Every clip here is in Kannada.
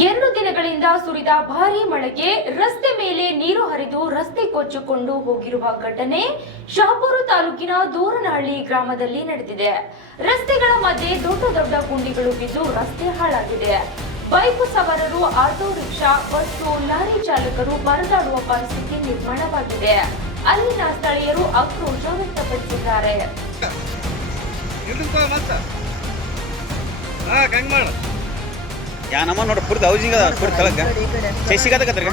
ಎರಡು ದಿನಗಳಿಂದ ಸುರಿದ ಭಾರೀ ಮಳೆಗೆ ರಸ್ತೆ ಮೇಲೆ ನೀರು ಹರಿದು ರಸ್ತೆ ಕೊಚ್ಚಿಕೊಂಡು ಹೋಗಿರುವ ಘಟನೆ ಶಹಾಪುರ ತಾಲೂಕಿನ ದೂರನಹಳ್ಳಿ ಗ್ರಾಮದಲ್ಲಿ ನಡೆದಿದೆ. ರಸ್ತೆಗಳ ಮಧ್ಯೆ ದೊಡ್ಡ ದೊಡ್ಡ ಗುಂಡಿಗಳು ಬಿದ್ದು ರಸ್ತೆ ಹಾಳಾಗಿದೆ. ಬೈಕ್ ಸವಾರರು, ಆಟೋ ರಿಕ್ಷಾ, ಬಸ್ಸು, ಲಾರಿ ಚಾಲಕರು ಪರದಾಡುವ ಪರಿಸ್ಥಿತಿ ನಿರ್ಮಾಣವಾಗಿದೆ. ಅಲ್ಲಿನ ಸ್ಥಳೀಯರು ಆಕ್ರೋಶ ವ್ಯಕ್ತಪಡಿಸಿದ್ದಾರೆ. ಯಾ ನಮ್ಮ ನೋಡಿ ಪೂರ್ತಿ ಹೌಸಿಂಗ್ ಅದ ಪುರ್ ತಳಗ ಶಶಿಗದಕತ್ರಿ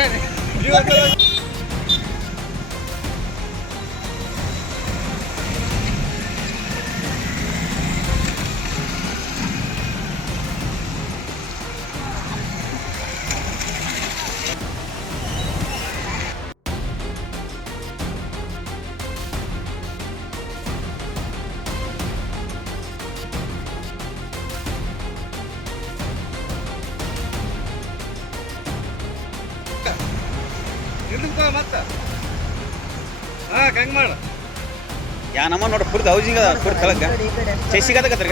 ಏನ್ ಇವತ್ತು ಇದಕ್ಕ ಮತ್ತ. ಹಾ ಹಂಗ್ ಮಾಡ. ಯಾ ನಮ್ಮ ನೋಡಿ ಪುರ್ದ ಹೌಸಿಂಗ್ ಅದ ಪುರ್ ತಳಗ ಶಶಿಗದಕತ್ರಿ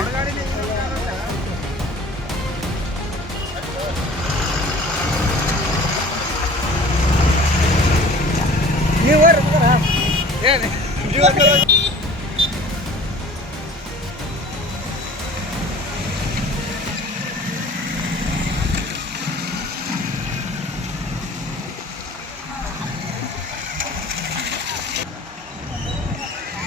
ಏನ್ ಇವತ್ತು